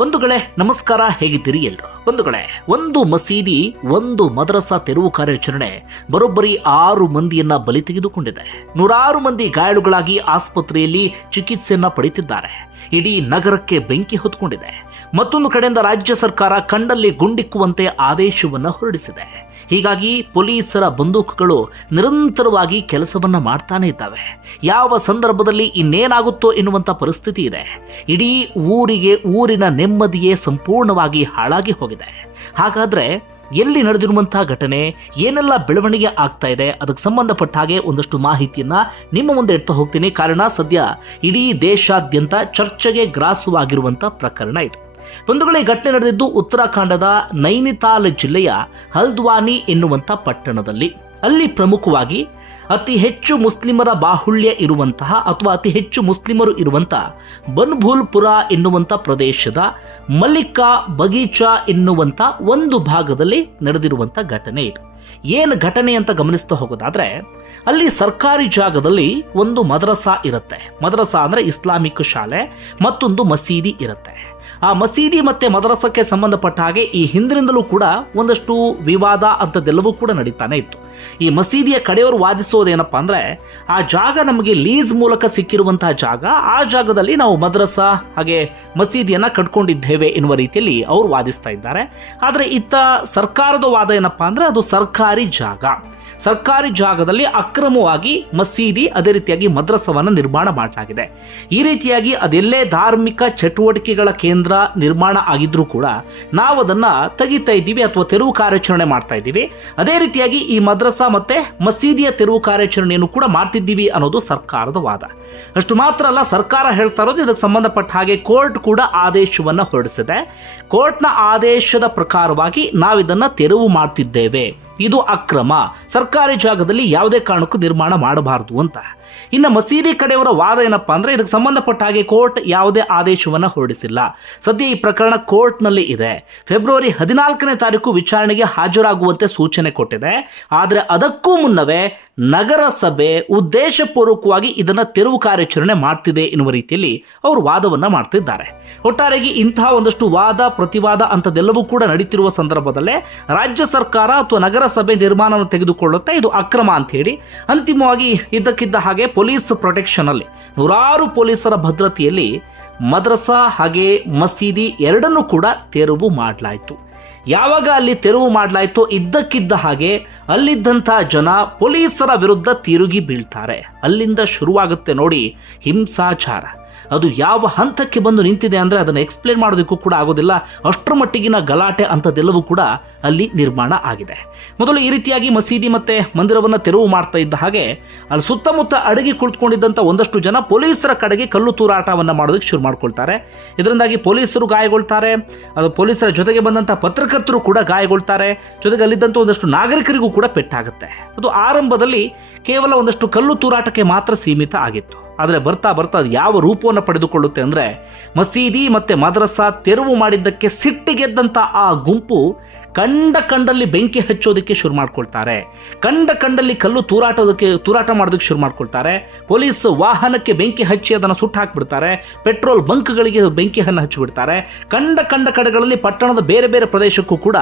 ಬಂಧುಗಳೇ, ನಮಸ್ಕಾರ, ಹೇಗಿದ್ದೀರಿ ಎಲ್ರು? ಬಂಧುಗಳೇ, ಒಂದು ಮಸೀದಿ, ಒಂದು ಮದ್ರಸಾ ತೆರವು ಕಾರ್ಯಾಚರಣೆ ಬರೋಬ್ಬರಿ ಆರು ಮಂದಿಯನ್ನ ಬಲಿ ತೆಗೆದುಕೊಂಡಿದೆ. ನೂರಾರು ಮಂದಿ ಗಾಯಾಳುಗಳಾಗಿ ಆಸ್ಪತ್ರೆಯಲ್ಲಿ ಚಿಕಿತ್ಸೆಯನ್ನ ಪಡೆಯುತ್ತಿದ್ದಾರೆ. ಇಡೀ ನಗರಕ್ಕೆ ಬೆಂಕಿ ಹೊತ್ಕೊಂಡಿದೆ. ಮತ್ತೊಂದು ಕಡೆಯಿಂದ ರಾಜ್ಯ ಸರ್ಕಾರ ಕಂಡಲ್ಲಿ ಗುಂಡಿಕ್ಕುವಂತೆ ಆದೇಶವನ್ನು ಹೊರಡಿಸಿದೆ. ಹೀಗಾಗಿ ಪೊಲೀಸರ ಬಂದೂಕುಗಳು ನಿರಂತರವಾಗಿ ಕೆಲಸವನ್ನು ಮಾಡ್ತಾನೇ ಇದ್ದಾವೆ. ಯಾವ ಸಂದರ್ಭದಲ್ಲಿ ಇನ್ನೇನಾಗುತ್ತೋ ಎನ್ನುವಂಥ ಪರಿಸ್ಥಿತಿ ಇದೆ. ಇಡೀ ಊರಿಗೆ ಊರಿನ ನೆಮ್ಮದಿಯೇ ಸಂಪೂರ್ಣವಾಗಿ ಹಾಳಾಗಿ ಹೋಗಿದೆ. ಹಾಗಾದರೆ ಎಲ್ಲಿ ನಡೆದಿರುವಂತಹ ಘಟನೆ, ಏನೆಲ್ಲ ಬೆಳವಣಿಗೆ ಆಗ್ತಾ ಇದೆ, ಅದಕ್ಕೆ ಸಂಬಂಧಪಟ್ಟ ಹಾಗೆ ಒಂದಷ್ಟು ಮಾಹಿತಿಯನ್ನ ನಿಮ್ಮ ಮುಂದೆ ಇಡ್ತಾ ಹೋಗ್ತೀನಿ. ಕಾರಣ ಸದ್ಯ ಇಡೀ ದೇಶಾದ್ಯಂತ ಚರ್ಚೆಗೆ ಗ್ರಾಸವಾಗಿರುವಂಥ ಪ್ರಕರಣ ಇದು. ಬಂಧುಗಳೇ ಘಟನೆ ನಡೆದಿದ್ದು ಉತ್ತರಾಖಂಡದ ನೈನಿತಾಲ್ ಜಿಲ್ಲೆಯ ಹಲ್ದ್ವಾನಿ ಎನ್ನುವಂಥ ಪಟ್ಟಣದಲ್ಲಿ. ಅಲ್ಲಿ ಪ್ರಮುಖವಾಗಿ ಅತಿ ಹೆಚ್ಚು ಮುಸ್ಲಿಮರ ಬಾಹುಳ್ಯ ಇರುವಂತಹ ಅಥವಾ ಅತಿ ಹೆಚ್ಚು ಮುಸ್ಲಿಮರು ಇರುವಂಥ ಬನ್ಭೂಲ್ಪುರ ಎನ್ನುವಂಥ ಪ್ರದೇಶದ ಮಲ್ಲಿಕಾ ಬಗೀಚಾ ಎನ್ನುವಂಥ ಒಂದು ಭಾಗದಲ್ಲಿ ನಡೆದಿರುವಂಥ ಘಟನೆ ಇದು. ಏನು ಘಟನೆ ಅಂತ ಗಮನಿಸ್ತಾ ಹೋಗೋದಾದ್ರೆ, ಅಲ್ಲಿ ಸರ್ಕಾರಿ ಜಾಗದಲ್ಲಿ ಒಂದು ಮದ್ರಸಾ ಇರುತ್ತೆ. ಮದ್ರಸಾ ಅಂದ್ರೆ ಇಸ್ಲಾಮಿಕ್ ಶಾಲೆ, ಮತ್ತೊಂದು ಮಸೀದಿ ಇರುತ್ತೆ. ಆ ಮಸೀದಿ ಮತ್ತೆ ಮದ್ರಸಕ್ಕೆ ಸಂಬಂಧಪಟ್ಟ ಹಾಗೆ ಈ ಹಿಂದಿನಿಂದಲೂ ಕೂಡ ಒಂದಷ್ಟು ವಿವಾದ ಅಂಥದ್ದೆಲ್ಲವೂ ಕೂಡ ನಡೀತಾನೆ ಇತ್ತು. ಈ ಮಸೀದಿಯ ಕಡೆಯವರು ವಾದಿಸೋದೇನಪ್ಪ ಅಂದರೆ, ಆ ಜಾಗ ನಮಗೆ ಲೀಸ್ ಮೂಲಕ ಸಿಕ್ಕಿರುವಂತಹ ಜಾಗ, ಆ ಜಾಗದಲ್ಲಿ ನಾವು ಮದ್ರಸಾ ಹಾಗೆ ಮಸೀದಿಯನ್ನು ಕಟ್ಕೊಂಡಿದ್ದೇವೆ ಎನ್ನುವ ರೀತಿಯಲ್ಲಿ ಅವರು ವಾದಿಸ್ತಾ ಇದ್ದಾರೆ. ಆದರೆ ಇತ್ತ ಸರ್ಕಾರದ ವಾದ ಏನಪ್ಪ ಅಂದರೆ, ಅದು ಸರ್ಕಾರಿ ಜಾಗ. ಸರ್ಕಾರಿ ಜಾಗದಲ್ಲಿ ಅಕ್ರಮವಾಗಿ ಮಸೀದಿ ಅದೇ ರೀತಿಯಾಗಿ ಮದ್ರಸವನ್ನು ನಿರ್ಮಾಣ ಮಾಡಲಾಗಿದೆ. ಈ ರೀತಿಯಾಗಿ ಅದೆಲ್ಲೇ ಧಾರ್ಮಿಕ ಚಟುವಟಿಕೆಗಳ ಕೇಂದ್ರ ನಿರ್ಮಾಣ ಆಗಿದ್ರೂ ಕೂಡ ನಾವು ಅದನ್ನು ತೆಗಿತಾ ಇದ್ದೀವಿ ಅಥವಾ ತೆರವು ಕಾರ್ಯಾಚರಣೆ ಮಾಡ್ತಾ ಇದ್ದೀವಿ. ಅದೇ ರೀತಿಯಾಗಿ ಈ ಮದ್ರಸಾ ಮತ್ತೆ ಮಸೀದಿಯ ತೆರವು ಕಾರ್ಯಾಚರಣೆಯನ್ನು ಕೂಡ ಮಾಡ್ತಿದ್ದೀವಿ ಅನ್ನೋದು ಸರ್ಕಾರದ ವಾದ. ಅಷ್ಟು ಮಾತ್ರ ಅಲ್ಲ, ಸರ್ಕಾರ ಹೇಳ್ತಾ ಇರೋದು ಇದಕ್ಕೆ ಸಂಬಂಧಪಟ್ಟ ಹಾಗೆ ಕೋರ್ಟ್ ಕೂಡ ಆದೇಶವನ್ನ ಹೊರಡಿಸಿದೆ. ಕೋರ್ಟ್ನ ಆದೇಶದ ಪ್ರಕಾರವಾಗಿ ನಾವಿದನ್ನ ತೆರವು ಮಾಡ್ತಿದ್ದೇವೆ. ಇದು ಅಕ್ರಮ. ಸರ್ಕಾರಿ ಜಾಗದಲ್ಲಿ ಯಾವುದೇ ಕಾರಣಕ್ಕೂ ನಿರ್ಮಾಣ ಮಾಡಬಾರದು ಅಂತ. ಇನ್ನು ಮಸೀದಿ ಕಡೆಯವರ ವಾದ ಏನಪ್ಪಾ ಅಂದ್ರೆ ಇದಕ್ಕೆ ಸಂಬಂಧಪಟ್ಟ ಹಾಗೆ ಕೋರ್ಟ್ ಯಾವುದೇ ಆದೇಶವನ್ನ ಹೊರಡಿಸಿಲ್ಲ. ಸದ್ಯ ಈ ಪ್ರಕರಣ ಕೋರ್ಟ್ನಲ್ಲಿ ಇದೆ. ಫೆಬ್ರವರಿ ಹದಿನಾಲ್ಕನೇ ತಾರೀಕು ವಿಚಾರಣೆಗೆ ಹಾಜರಾಗುವಂತೆ ಸೂಚನೆ ಕೊಟ್ಟಿದೆ. ಆದರೆ ಅದಕ್ಕೂ ಮುನ್ನವೇ ನಗರಸಭೆ ಉದ್ದೇಶಪೂರ್ವಕವಾಗಿ ಇದನ್ನು ತೆರವು ಕಾರ್ಯಾಚರಣೆ ಮಾಡ್ತಿದೆ ಎನ್ನುವ ರೀತಿಯಲ್ಲಿ ಅವರು ವಾದವನ್ನು ಮಾಡ್ತಿದ್ದಾರೆ. ಒಟ್ಟಾರೆಯಾಗಿ ಇಂತಹ ಒಂದಷ್ಟು ವಾದ, ಪ್ರತಿವಾದ ಅಂಥದ್ದೆಲ್ಲವೂ ಕೂಡ ನಡೀತಿರುವ ಸಂದರ್ಭದಲ್ಲೇ ರಾಜ್ಯ ಸರ್ಕಾರ ಅಥವಾ ನಗರಸಭೆ ನಿರ್ಮಾಣವನ್ನು ತೆಗೆದುಕೊಳ್ಳುತ್ತೆ ಇದು ಅಕ್ರಮ ಅಂತ ಹೇಳಿ ಅಂತಿಮವಾಗಿ ಇದ್ದಕ್ಕಿದ್ದ ಹಾಗೆ ಪೊಲೀಸ್ ಪ್ರೊಟೆಕ್ಷನ್ ಅಲ್ಲಿ ನೂರಾರು ಪೊಲೀಸರ ಭದ್ರತೆಯಲ್ಲಿ ಮದ್ರಸಾ ಹಾಗೆ ಮಸೀದಿ ಎರಡನ್ನೂ ಕೂಡ ತೆರವು ಮಾಡಲಾಯಿತು. ಯಾವಾಗ ಅಲ್ಲಿ ತೆರವು ಮಾಡಲಾಯಿತೋ ಇದ್ದಕ್ಕಿದ್ದ ಹಾಗೆ ಅಲ್ಲಿದ್ದಂಥ ಜನ ಪೊಲೀಸರ ವಿರುದ್ಧ ತಿರುಗಿ ಬೀಳ್ತಾರೆ. ಅಲ್ಲಿಂದ ಶುರುವಾಗುತ್ತೆ ನೋಡಿ ಹಿಂಸಾಚಾರ. ಅದು ಯಾವ ಹಂತಕ್ಕೆ ಬಂದು ನಿಂತಿದೆ ಅಂದರೆ ಅದನ್ನು ಎಕ್ಸ್ಪ್ಲೇನ್ ಮಾಡೋದಕ್ಕೂ ಕೂಡ ಆಗೋದಿಲ್ಲ. ಅಷ್ಟರ ಮಟ್ಟಿಗಿನ ಗಲಾಟೆ ಅಂಥದ್ದೆಲ್ಲವೂ ಕೂಡ ಅಲ್ಲಿ ನಿರ್ಮಾಣ ಆಗಿದೆ. ಮೊದಲು ಈ ರೀತಿಯಾಗಿ ಮಸೀದಿ ಮತ್ತು ಮಂದಿರವನ್ನು ತೆರವು ಮಾಡ್ತಾ ಇದ್ದ ಹಾಗೆ ಅಲ್ಲಿ ಸುತ್ತಮುತ್ತ ಅಡಗಿ ಕುಳಿತುಕೊಂಡಿದ್ದಂಥ ಒಂದಷ್ಟು ಜನ ಪೊಲೀಸರ ಕಡೆಗೆ ಕಲ್ಲು ತೂರಾಟವನ್ನು ಮಾಡೋದಕ್ಕೆ ಶುರು ಮಾಡ್ಕೊಳ್ತಾರೆ. ಇದರಿಂದಾಗಿ ಪೊಲೀಸರು ಗಾಯಗೊಳ್ತಾರೆ. ಅದು ಪೊಲೀಸರ ಜೊತೆಗೆ ಬಂದಂಥ ಪತ್ರಕರ್ತರು ಕೂಡ ಗಾಯಗೊಳ್ತಾರೆ. ಜೊತೆಗೆ ಅಲ್ಲಿದ್ದಂಥ ಒಂದಷ್ಟು ನಾಗರಿಕರಿಗೂ ಕೂಡ ಪೆಟ್ಟಾಗುತ್ತೆ. ಅದು ಆರಂಭದಲ್ಲಿ ಕೇವಲ ಒಂದಷ್ಟು ಕಲ್ಲು ತೂರಾಟಕ್ಕೆ ಮಾತ್ರ ಸೀಮಿತ ಆಗಿತ್ತು. ಆದರೆ ಬರ್ತಾ ಬರ್ತಾ ಅದು ಯಾವ ರೂಪವನ್ನು ಪಡೆದುಕೊಳ್ಳುತ್ತೆ ಅಂದರೆ ಮಸೀದಿ ಮತ್ತು ಮದ್ರಸಾ ತೆರವು ಮಾಡಿದ್ದಕ್ಕೆ ಸಿಟ್ಟಿಗೆದ್ದಂಥ ಆ ಗುಂಪು ಕಂಡ ಕಂಡಲ್ಲಿ ಬೆಂಕಿ ಹಚ್ಚೋದಕ್ಕೆ ಶುರು ಮಾಡ್ಕೊಳ್ತಾರೆ. ಕಂಡ ಕಂಡಲ್ಲಿ ಕಲ್ಲು ತೂರಾಟೋದಕ್ಕೆ, ತೂರಾಟ ಮಾಡೋದಕ್ಕೆ ಶುರು ಮಾಡ್ಕೊಳ್ತಾರೆ. ಪೊಲೀಸ್ ವಾಹನಕ್ಕೆ ಬೆಂಕಿ ಹಚ್ಚಿ ಅದನ್ನು ಸುಟ್ಟು ಹಾಕಿಬಿಡ್ತಾರೆ. ಪೆಟ್ರೋಲ್ ಬಂಕ್ಗಳಿಗೆ ಬೆಂಕಿಯನ್ನು ಹಚ್ಚಿಬಿಡ್ತಾರೆ. ಕಂಡ ಕಂಡ ಕಡೆಗಳಲ್ಲಿ ಪಟ್ಟಣದ ಬೇರೆ ಬೇರೆ ಪ್ರದೇಶಕ್ಕೂ ಕೂಡ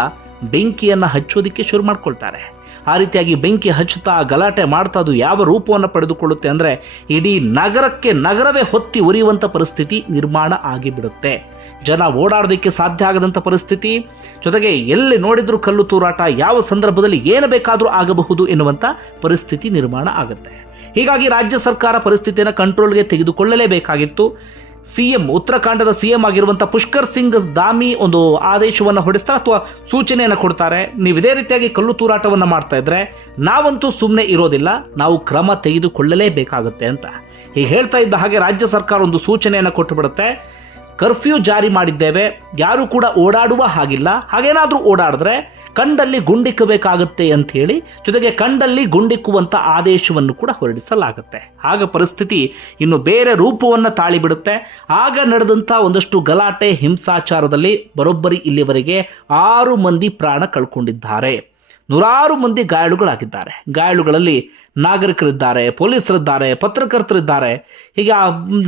ಬೆಂಕಿಯನ್ನು ಹಚ್ಚೋದಕ್ಕೆ ಶುರು ಮಾಡ್ಕೊಳ್ತಾರೆ. ಆ ರೀತಿಯಾಗಿ ಬೆಂಕಿ ಹಚ್ಚುತ್ತಾ ಗಲಾಟೆ ಮಾಡ್ತಾ ಅದು ಯಾವ ರೂಪವನ್ನು ಪಡೆದುಕೊಳ್ಳುತ್ತೆ ಅಂದರೆ ಇಡೀ ನಗರಕ್ಕೆ ನಗರವೇ ಹೊತ್ತಿ ಉರಿಯುವಂಥ ಪರಿಸ್ಥಿತಿ ನಿರ್ಮಾಣ ಆಗಿಬಿಡುತ್ತೆ. ಜನ ಓಡಾಡೋದಕ್ಕೆ ಸಾಧ್ಯ ಆಗದಂಥ ಪರಿಸ್ಥಿತಿ, ಜೊತೆಗೆ ಎಲ್ಲಿ ನೋಡಿದರೂ ಕಲ್ಲು ತೂರಾಟ, ಯಾವ ಸಂದರ್ಭದಲ್ಲಿ ಏನು ಬೇಕಾದರೂ ಆಗಬಹುದು ಎನ್ನುವಂಥ ಪರಿಸ್ಥಿತಿ ನಿರ್ಮಾಣ ಆಗುತ್ತೆ. ಹೀಗಾಗಿ ರಾಜ್ಯ ಸರ್ಕಾರ ಪರಿಸ್ಥಿತಿಯನ್ನು ಕಂಟ್ರೋಲ್ಗೆ ತೆಗೆದುಕೊಳ್ಳಲೇಬೇಕಾಗಿತ್ತು. ಸಿಎಂ, ಉತ್ತರಾಖಂಡದ ಸಿಎಂ ಆಗಿರುವಂಥ ಪುಷ್ಕರ್ ಸಿಂಗ್ ದಾಮಿ ಒಂದು ಆದೇಶವನ್ನು ಹೊಡಿಸ್ತಾರೆ ಅಥವಾ ಸೂಚನೆಯನ್ನು ಕೊಡ್ತಾರೆ. ನೀವು ಇದೇ ರೀತಿಯಾಗಿ ಕಲ್ಲು ತೂರಾಟವನ್ನು ಮಾಡ್ತಾ ಇದ್ರೆ ನಾವಂತೂ ಸುಮ್ಮನೆ ಇರೋದಿಲ್ಲ, ನಾವು ಕ್ರಮ ತೆಗೆದುಕೊಳ್ಳಲೇಬೇಕಾಗುತ್ತೆ ಅಂತ. ಹೀಗೆ ಹೇಳ್ತಾ ಇದ್ದ ಹಾಗೆ ರಾಜ್ಯ ಸರ್ಕಾರ ಒಂದು ಸೂಚನೆಯನ್ನು ಕೊಟ್ಟು ಬಿಡುತ್ತೆ ಕರ್ಫ್ಯೂ ಜಾರಿ ಮಾಡಿದ್ದೇವೆ. ಯಾರು ಕೂಡ ಓಡಾಡುವ ಹಾಗಿಲ್ಲ. ಹಾಗೇನಾದರೂ ಓಡಾಡಿದ್ರೆ ಕಂಡಲ್ಲಿ ಗುಂಡಿಕ್ಕಬೇಕಾಗುತ್ತೆ ಅಂತ ಹೇಳಿ ಜೊತೆಗೆ ಕಂಡಲ್ಲಿ ಗುಂಡಿಕ್ಕುವಂಥ ಆದೇಶವನ್ನು ಕೂಡ ಹೊರಡಿಸಲಾಗುತ್ತೆ. ಆಗ ಪರಿಸ್ಥಿತಿ ಇನ್ನು ಬೇರೆ ರೂಪವನ್ನು ತಾಳಿಬಿಡುತ್ತೆ. ಆಗ ನಡೆದಂಥ ಒಂದಷ್ಟು ಗಲಾಟೆ, ಹಿಂಸಾಚಾರದಲ್ಲಿ ಬರೋಬ್ಬರಿ ಇಲ್ಲಿವರೆಗೆ ಆರು ಮಂದಿ ಪ್ರಾಣ ಕಳ್ಕೊಂಡಿದ್ದಾರೆ. ನೂರಾರು ಮಂದಿ ಗಾಯಾಳುಗಳಾಗಿದ್ದಾರೆ. ಗಾಯಾಳುಗಳಲ್ಲಿ ನಾಗರಿಕರಿದ್ದಾರೆ, ಪೊಲೀಸರಿದ್ದಾರೆ, ಪತ್ರಕರ್ತರಿದ್ದಾರೆ. ಹೀಗೆ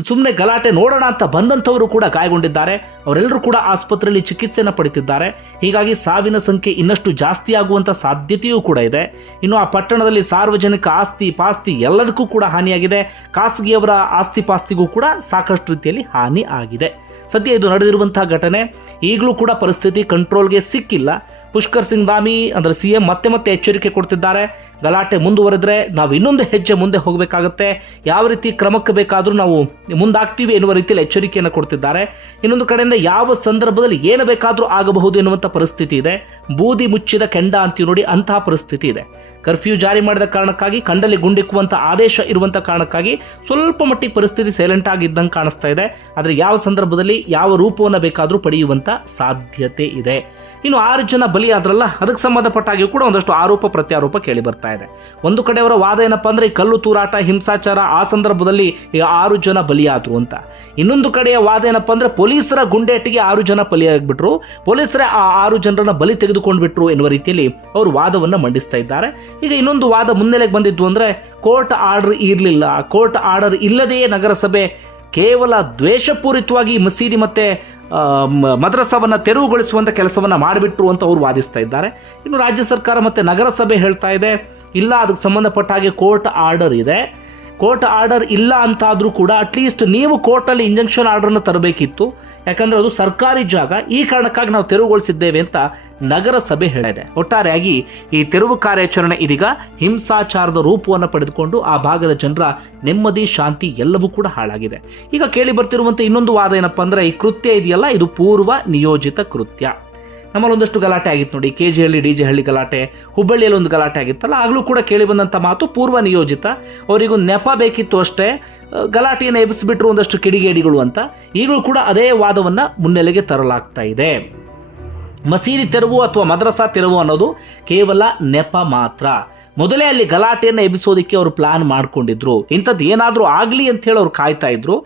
ಸುಮ್ಮನೆ ಗಲಾಟೆ ನೋಡೋಣ ಅಂತ ಬಂದಂಥವರು ಕೂಡ ಗಾಯಗೊಂಡಿದ್ದಾರೆ. ಅವರೆಲ್ಲರೂ ಕೂಡ ಆಸ್ಪತ್ರೆಯಲ್ಲಿ ಚಿಕಿತ್ಸೆಯನ್ನು ಪಡೆಯುತ್ತಿದ್ದಾರೆ ಹೀಗಾಗಿ ಸಾವಿನ ಸಂಖ್ಯೆ ಇನ್ನಷ್ಟು ಜಾಸ್ತಿ ಆಗುವಂಥ ಸಾಧ್ಯತೆಯೂ ಕೂಡ ಇದೆ. ಇನ್ನು ಆ ಪಟ್ಟಣದಲ್ಲಿ ಸಾರ್ವಜನಿಕ ಆಸ್ತಿ ಪಾಸ್ತಿ ಎಲ್ಲದಕ್ಕೂ ಕೂಡ ಹಾನಿಯಾಗಿದೆ. ಖಾಸಗಿಯವರ ಆಸ್ತಿ ಪಾಸ್ತಿಗೂ ಕೂಡ ಸಾಕಷ್ಟು ರೀತಿಯಲ್ಲಿ ಹಾನಿ ಆಗಿದೆ. ಸದ್ಯ ಇದು ನಡೆದಿರುವಂತಹ ಘಟನೆ. ಈಗಲೂ ಕೂಡ ಪರಿಸ್ಥಿತಿ ಕಂಟ್ರೋಲ್ಗೆ ಸಿಕ್ಕಿಲ್ಲ. ಪುಷ್ಕರ್ ಸಿಂಗ್ ದಾಮಿ ಅಂದರೆ ಸಿ ಎಂ ಮತ್ತೆ ಮತ್ತೆ ಎಚ್ಚರಿಕೆ ಕೊಡ್ತಿದ್ದಾರೆ. ಗಲಾಟೆ ಮುಂದುವರೆದ್ರೆ ನಾವು ಇನ್ನೊಂದು ಹೆಜ್ಜೆ ಮುಂದೆ ಹೋಗಬೇಕಾಗತ್ತೆ. ಯಾವ ರೀತಿ ಕ್ರಮಕ್ಕೆ ಬೇಕಾದರೂ ನಾವು ಮುಂದಾಗ್ತೀವಿ ಎನ್ನುವ ರೀತಿಯಲ್ಲಿ ಎಚ್ಚರಿಕೆಯನ್ನು ಕೊಡ್ತಿದ್ದಾರೆ. ಇನ್ನೊಂದು ಕಡೆಯಿಂದ ಯಾವ ಸಂದರ್ಭದಲ್ಲಿ ಏನು ಬೇಕಾದರೂ ಆಗಬಹುದು ಎನ್ನುವಂಥ ಪರಿಸ್ಥಿತಿ ಇದೆ. ಬೂದಿ ಮುಚ್ಚಿದ ಕೆಂಡ ಅಂತೀವಿ ನೋಡಿ, ಅಂತಹ ಪರಿಸ್ಥಿತಿ ಇದೆ. ಕರ್ಫ್ಯೂ ಜಾರಿ ಮಾಡಿದ ಕಾರಣಕ್ಕಾಗಿ, ಕಂಡಲ್ಲಿ ಗುಂಡಿಕ್ಕುವಂಥ ಆದೇಶ ಇರುವಂಥ ಕಾರಣಕ್ಕಾಗಿ ಸ್ವಲ್ಪ ಮಟ್ಟಿಗೆ ಪರಿಸ್ಥಿತಿ ಸೈಲೆಂಟ್ ಆಗಿದ್ದಂಗೆ ಕಾಣಿಸ್ತಾ ಇದೆ. ಆದರೆ ಯಾವ ಸಂದರ್ಭದಲ್ಲಿ ಯಾವ ರೂಪವನ್ನು ಬೇಕಾದರೂ ಪಡೆಯುವಂಥ ಸಾಧ್ಯತೆ ಇದೆ. ಇನ್ನು ಆರು ಜನ ಬಲಿಯಾದ್ರಲ್ಲ ಅದಕ್ಕೆ ಸಂಬಂಧಪಟ್ಟ ಹಾಗೆ ಕೂಡ ಒಂದಷ್ಟು ಆರೋಪ ಪ್ರತ್ಯಾರೋಪ ಕೇಳಿ ಬರ್ತಾ ಇದೆ. ಒಂದು ಕಡೆಯವರ ವಾದ ಏನಪ್ಪ ಅಂದ್ರೆ ಕಲ್ಲು ತೂರಾಟ, ಹಿಂಸಾಚಾರ ಆ ಸಂದರ್ಭದಲ್ಲಿ ಆರು ಜನ ಬಲಿಯಾದ್ರು ಅಂತ. ಇನ್ನೊಂದು ಕಡೆಯ ವಾದ ಏನಪ್ಪ ಅಂದ್ರೆ, ಪೊಲೀಸರ ಗುಂಡೇಟಿಗೆ ಆರು ಜನ ಬಲಿಯಾಗ್ಬಿಟ್ರು. ಪೊಲೀಸರೇ ಆ ಆರು ಜನರನ್ನ ಬಲಿ ತೆಗೆದುಕೊಂಡು ಬಿಟ್ರು ಎನ್ನುವ ರೀತಿಯಲ್ಲಿ ಅವರು ವಾದವನ್ನು ಮಂಡಿಸ್ತಾ ಇದ್ದಾರೆ. ಈಗ ಇನ್ನೊಂದು ವಾದ ಮುನ್ನೆಲೆಗೆ ಬಂದಿದ್ದು ಅಂದ್ರೆ, ಕೋರ್ಟ್ ಆರ್ಡರ್ ಇರಲಿಲ್ಲ. ಕೋರ್ಟ್ ಆರ್ಡರ್ ಇಲ್ಲದೆಯೇ ನಗರಸಭೆ ಕೇವಲ ದ್ವೇಷಪೂರಿತವಾಗಿ ಮಸೀದಿ ಮತ್ತೆ ಮದ್ರಸವನ್ನು ತೆರವುಗೊಳಿಸುವಂಥ ಕೆಲಸವನ್ನು ಮಾಡಿಬಿಟ್ರು ಅಂತ ಅವರು ವಾದಿಸ್ತಾ ಇದ್ದಾರೆ. ಇನ್ನು ರಾಜ್ಯ ಸರ್ಕಾರ ಮತ್ತು ನಗರಸಭೆ ಹೇಳ್ತಾ ಇದೆ. ಇಲ್ಲ, ಅದಕ್ಕೆ ಸಂಬಂಧಪಟ್ಟ ಹಾಗೆ ಕೋರ್ಟ್ ಆರ್ಡರ್ ಇದೆ. ಕೋರ್ಟ್ ಆರ್ಡರ್ ಇಲ್ಲ ಅಂತಾದರೂ ಕೂಡ ಅಟ್ಲೀಸ್ಟ್ ನೀವು ಕೋರ್ಟಲ್ಲಿ ಇಂಜೆಕ್ಷನ್ ಆರ್ಡರ್ನ ತರಬೇಕಿತ್ತು. ಯಾಕಂದರೆ ಅದು ಸರ್ಕಾರಿ ಜಾಗ. ಈ ಕಾರಣಕ್ಕಾಗಿ ನಾವು ತೆರವುಗೊಳಿಸಿದ್ದೇವೆ ಅಂತ ನಗರಸಭೆ ಹೇಳಿದೆ. ಒಟ್ಟಾರೆಯಾಗಿ ಈ ತೆರವು ಕಾರ್ಯಾಚರಣೆ ಇದೀಗ ಹಿಂಸಾಚಾರದ ರೂಪವನ್ನು ಪಡೆದುಕೊಂಡು ಆ ಭಾಗದ ಜನರ ನೆಮ್ಮದಿ, ಶಾಂತಿ ಎಲ್ಲವೂ ಕೂಡ ಹಾಳಾಗಿದೆ. ಈಗ ಕೇಳಿ ಬರ್ತಿರುವಂಥ ಇನ್ನೊಂದು ವಾದ ಏನಪ್ಪ ಅಂದರೆ ಈ ಕೃತ್ಯ ಇದೆಯಲ್ಲ? ಇದು ಪೂರ್ವ ನಿಯೋಜಿತ ಕೃತ್ಯ. ನಮ್ಮಲ್ಲಿ ಒಂದಷ್ಟು ಗಲಾಟೆ ಆಗಿತ್ತು ನೋಡಿ. K G Halli D J Halli ಗಲಾಟೆ ಹುಬ್ಬಳ್ಳಿಯಲ್ಲಿ ಒಂದು ಗಲಾಟೆ ಆಗಿತ್ತಲ್ಲ, ಆಗಲೂ ಕೂಡ ಕೇಳಿ ಬಂದಂಥ ಮಾತು ಪೂರ್ವ ನಿಯೋಜಿತ. ಅವರಿಗೂ ನೆಪ ಬೇಕಿತ್ತು ಅಷ್ಟೇ. ಗಲಾಟೆಯನ್ನು ಎಬ್ಬಿಸಿಬಿಟ್ರು ಒಂದಷ್ಟು ಕಿಡಿಗೇಡಿಗಳು ಅಂತ. ಈಗಲೂ ಕೂಡ ಅದೇ ವಾದವನ್ನು ಮುನ್ನೆಲೆಗೆ ತರಲಾಗ್ತಾ ಇದೆ. ಮಸೀದಿ ತೆರವು ಅಥವಾ ಮದ್ರಸಾ ತೆರವು ಅನ್ನೋದು ಕೇವಲ ನೆಪ ಮಾತ್ರ. ಮೊದಲೇ ಅಲ್ಲಿ ಗಲಾಟೆಯನ್ನು ಎಬ್ಬಿಸೋದಕ್ಕೆ ಅವರು ಪ್ಲಾನ್ ಮಾಡ್ಕೊಂಡಿದ್ರು. ಇಂಥದ್ದು ಏನಾದರೂ ಆಗಲಿ ಅಂತ ಹೇಳಿ ಅವ್ರು ಕಾಯ್ತಾ ಇದ್ರು.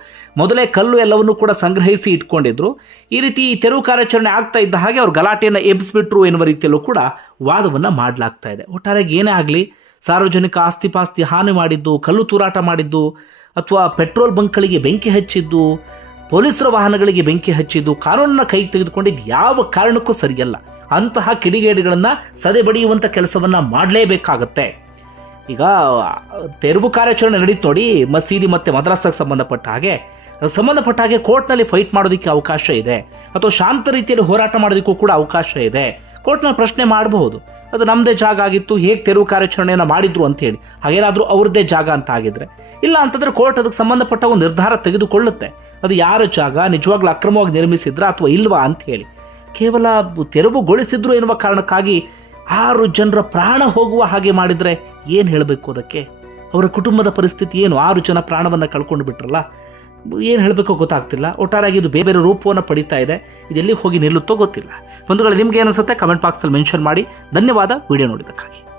ಮೊದಲೇ ಕಲ್ಲು ಎಲ್ಲವನ್ನೂ ಕೂಡ ಸಂಗ್ರಹಿಸಿ ಇಟ್ಕೊಂಡಿದ್ರು. ಈ ರೀತಿ ಈ ತೆರವು ಕಾರ್ಯಾಚರಣೆ ಆಗ್ತಾ ಇದ್ದ ಹಾಗೆ ಅವರು ಗಲಾಟೆಯನ್ನು ಎಬ್ಬಿಸ್ಬಿಟ್ರು ಎನ್ನುವ ರೀತಿಯಲ್ಲೂ ಕೂಡ ವಾದವನ್ನು ಮಾಡಲಾಗ್ತಾ ಇದೆ. ಒಟ್ಟಾರೆಗೆ ಏನೇ ಆಗಲಿ, ಸಾರ್ವಜನಿಕ ಆಸ್ತಿ ಪಾಸ್ತಿ ಹಾನಿ ಮಾಡಿದ್ದು, ಕಲ್ಲು ತೂರಾಟ ಮಾಡಿದ್ದು, ಅಥವಾ ಪೆಟ್ರೋಲ್ ಬಂಕ್ಗಳಿಗೆ ಬೆಂಕಿ ಹಚ್ಚಿದ್ದು ಪೊಲೀಸರ ವಾಹನಗಳಿಗೆ ಬೆಂಕಿ ಹಚ್ಚಿದ್ದು ಕಾನೂನನ್ನ ಕೈಗೆ ತೆಗೆದುಕೊಂಡಿದ್ದು ಯಾವ ಕಾರಣಕ್ಕೂ ಸರಿಯಲ್ಲ. ಅಂತಹ ಕಿಡಿಗೇಡಿಗಳನ್ನು ಸದೆಬಡಿಯುವಂಥ ಕೆಲಸವನ್ನು ಮಾಡಲೇಬೇಕಾಗತ್ತೆ. ಈಗ, ತೆರವು ಕಾರ್ಯಾಚರಣೆ ನಡೀತು ನೋಡಿ, ಮಸೀದಿ ಮತ್ತು ಮದ್ರಾಸಕ್ಕೆ ಸಂಬಂಧಪಟ್ಟ ಹಾಗೆ. ಸಂಬಂಧಪಟ್ಟ ಹಾಗೆ ಕೋರ್ಟ್ನಲ್ಲಿ ಫೈಟ್ ಮಾಡೋದಕ್ಕೆ ಅವಕಾಶ ಇದೆ. ಅಥವಾ ಶಾಂತ ರೀತಿಯಲ್ಲಿ ಹೋರಾಟ ಮಾಡೋದಕ್ಕೂ ಕೂಡ ಅವಕಾಶ ಇದೆ. ಕೋರ್ಟ್ನಲ್ಲಿ ಪ್ರಶ್ನೆ ಮಾಡಬಹುದು. ಅದು ನಮ್ಮದೇ ಜಾಗ ಆಗಿತ್ತು, ಹೇಗೆ ತೆರವು ಕಾರ್ಯಾಚರಣೆಯನ್ನು ಮಾಡಿದ್ರು ಅಂತ ಹೇಳಿ. ಹಾಗೇನಾದರೂ ಅವ್ರದ್ದೇ ಜಾಗ ಅಂತ ಆಗಿದ್ರೆ ಇಲ್ಲ ಅಂತಂದ್ರೆ ಕೋರ್ಟ್ ಅದಕ್ಕೆ ಸಂಬಂಧಪಟ್ಟ ಒಂದು ನಿರ್ಧಾರ ತೆಗೆದುಕೊಳ್ಳುತ್ತೆ. ಅದು ಯಾರ ಜಾಗ? ನಿಜವಾಗ್ಲೂ ಅಕ್ರಮವಾಗಿ ನಿರ್ಮಿಸಿದ್ರ ಅಥವಾ ಇಲ್ವಾ ಅಂತ ಹೇಳಿ. ಕೇವಲ ತೆರವುಗೊಳಿಸಿದ್ರು ಎನ್ನುವ ಕಾರಣಕ್ಕಾಗಿ ಆರು ಜನರ ಪ್ರಾಣ ಹೋಗುವ ಹಾಗೆ ಮಾಡಿದರೆ ಏನು ಹೇಳಬೇಕು ಅದಕ್ಕೆ? ಅವರ ಕುಟುಂಬದ ಪರಿಸ್ಥಿತಿ ಏನು? ಆರು ಜನ ಪ್ರಾಣವನ್ನು ಕಳ್ಕೊಂಡು ಬಿಟ್ರಲ್ಲ? ಏನು ಹೇಳಬೇಕೋ ಗೊತ್ತಾಗ್ತಿಲ್ಲ. ಒಟ್ಟಾರಾಗಿ ಇದು ಬೇರೆ ಬೇರೆ ರೂಪವನ್ನು ಪಡಿತಾ ಇದೆ. ಇದೆಲ್ಲಿ ಹೋಗಿ ನಿಲ್ಲುತ್ತೋ ಗೊತ್ತಿಲ್ಲ. ಬಂಧುಗಳು, ನಿಮ್ಗೆ ಏನಿಸುತ್ತೆ ಕಮೆಂಟ್ ಬಾಕ್ಸಲ್ಲಿ ಮೆನ್ಷನ್ ಮಾಡಿ. ಧನ್ಯವಾದ. ವಿಡಿಯೋ ನೋಡಿದ್ದಕ್ಕಾಗಿ.